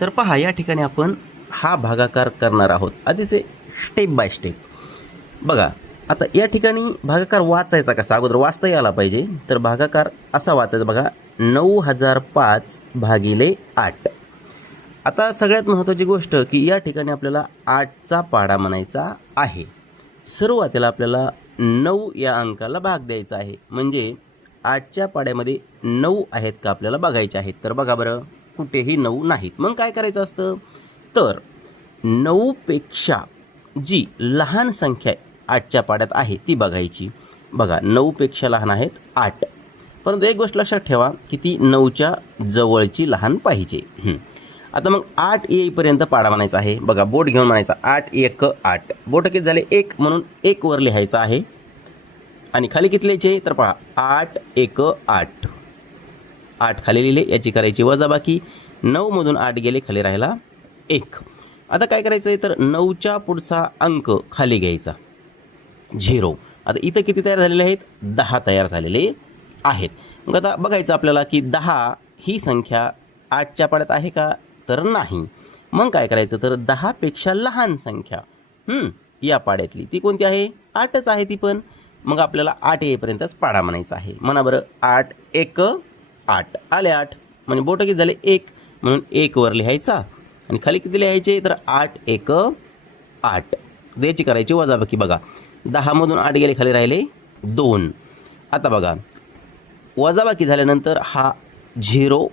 तर पहा या ठिकाणी आपण हा भागाकार करणार आहोत. आधीचे स्टेप बाय स्टेप बघा. आता या ठिकाणी भागाकार वाचायचा कसा, अगोदर वाचता यायला पाहिजे. तर भागाकार असा वाचायचा बघा, 9005 भागिले 8. आता सगळ्यात महत्त्वाची गोष्ट की या ठिकाणी आपल्याला 8चा पाढा म्हणायचा आहे. सुरुवातीला आपल्याला 9 या अंकाला भाग द्यायचा आहे. म्हणजे 8च्या पाढ्यामध्ये 9 आहेत का आपल्याला बघायचे आहेत. तर बघा बरं, कुठेही 9 नाहीत. मग काय करायचं असतं, तर 9 पेक्षा जी लहान संख्या 8च्या पाढ्यात आहे ती बघायची. बघा 9 पेक्षा लहान आहेत 8, परंतु एक गोष्ट लक्षात ठेवा की ती 9च्या जवळची लहान पाहिजे. आता मग 8 येईपर्यंत पाढा म्हणायचा आहे. बघा बोट घेऊन म्हणायचा 8 1 8. बोट किती झाले 1 म्हणून 1 वर लिहायचं आहे. आणि खाली किती लिहायचे, तर पहा 8 1 8. 8 खाली लिहिले, याची करायची वजाबाकी. 9 मधून 8 गेले, खाली राहिला 1. आता काय करायचं आहे, तर 9च्या पुढचा अंक खाली घ्यायचा 0. आता इथं किती तयार झालेले आहेत, 10 तयार झालेले आहेत. मग आता बघायचं आपल्याला की 10 ही संख्या 8च्या पाढ्यात आहे का, तर नाही. मग काय करायचं, तर 10 पेक्षा लहान संख्या या पाढ्यातली ती कोणती आहे, 8च आहे ती पण. मग आपल्याला 8 येईपर्यंतच पाढा म्हणायचा आहे. म्हणा बरं 8 1 8 आले 8. म्हणजे बोटं किती झाले 1 म्हणून 1 वर लिहायचा. आणि खाली किती लिहायचे, तर 8 1 8. द्यायची करायची वजाबाकी. बघा 10 मधून 8 गेले, खाली राहिले 2. आता बघा वजाबाकी झाल्यानंतर हा 0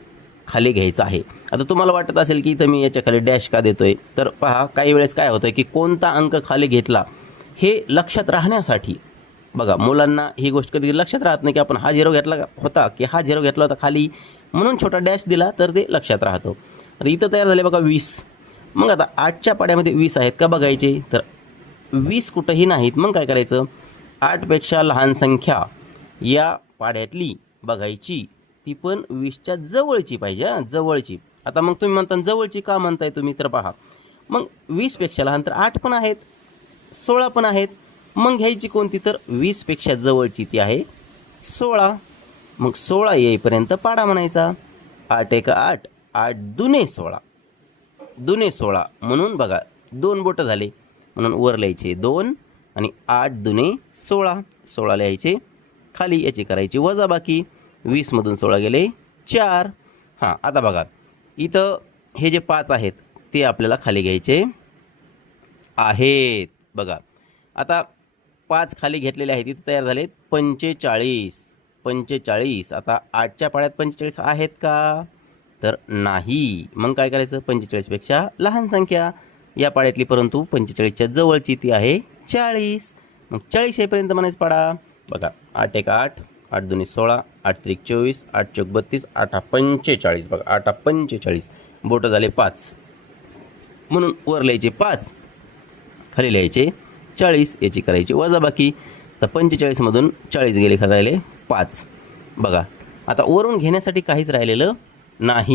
खाली घ्यायचा आहे. आता तुम्हाला वाटत असेल की इथं मी याच्या खाली डॅश का देतोय, तर पहा काही वेळेस काय होतं की कोणता अंक खाली घेतला हे लक्षात राहण्यासाठी. बघा मुलांना ही गोष्ट कधी लक्षात राहत नाही की आपण हा 0 घेतला होता की हा 0 घेतला होता खाली, म्हणून छोटा डॅश दिला तर ते लक्षात राहतं. आता इथं तयार झाले बघा 20. मग आता 8च्या पाढ्यामध्ये 20 आहेत का बघायचे, तर 20 कुठंही नाहीत. मग काय करायचं, 8पेक्षा लहान संख्या या पाढ्यातली बघायची, ती पण 20च्या जवळची पाहिजे, जवळची. आता मग तुम्ही म्हणता जवळची का म्हणताय तुम्ही, तर पहा मग 20पेक्षा लहान तर 8 पण आहेत, 16 पण आहेत. मग घ्यायची कोणती, तर 20पेक्षा जवळची ती आहे 16. मग 16 येईपर्यंत पाढा म्हणायचा. 8 1 8 8 दुने 16 दुने 16 म्हणून बघा 2 बोटं झाले म्हणून वर लिहायचे 2 आणि 8 दुने 16 16 लिहायचे खाली, याची करायची वजाबाकी. 20 मधून 16 गेले 4. हां आता बघा इथं हे जे 5 आहेत ते आपल्याला खाली घ्यायचे आहेत. बघा आता 5 खाली घेतलेले आहेत, इथं तयार झालेत 45 45. आता 8च्या पाढ्यात 45 आहेत का, तर नाही. मग काय करायचं, 45पेक्षा लहान संख्या या पाढ्यातली, परंतु 45च्या जवळची ती आहे 40. मग 40 येईपर्यंत म्हणायचं पाढा. बघा 8 1 8 8 2 16 8 3 24 8 4 32 8 45. बघा 8 45 बोटं झाले 5 म्हणून वर लिहायचे 5, खाली लिहायचे 40, याची करायची वजाबाकी. तर 45 मधून 40 गेले, खाली राहिले 5. बघा आता वरून घेण्यासाठी काहीच राहिलेलं नाही.